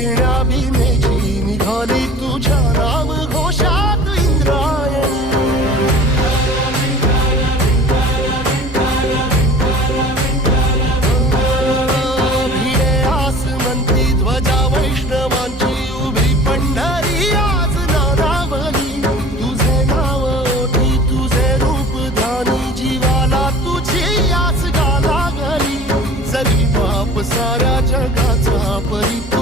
घेण्या भीमेची निघाली तुझ्या नाम घोषात इंद्रायणी. भिडे आसमंती ध्वजा वैष्णवांची उभी पंढरी आज नानावली. तुझे नाव ओठी तुझे रूप ध्यानी जीवाला तुझी आस गा लागली. जरी बाप साऱ्या जगाचा परिपूर्ण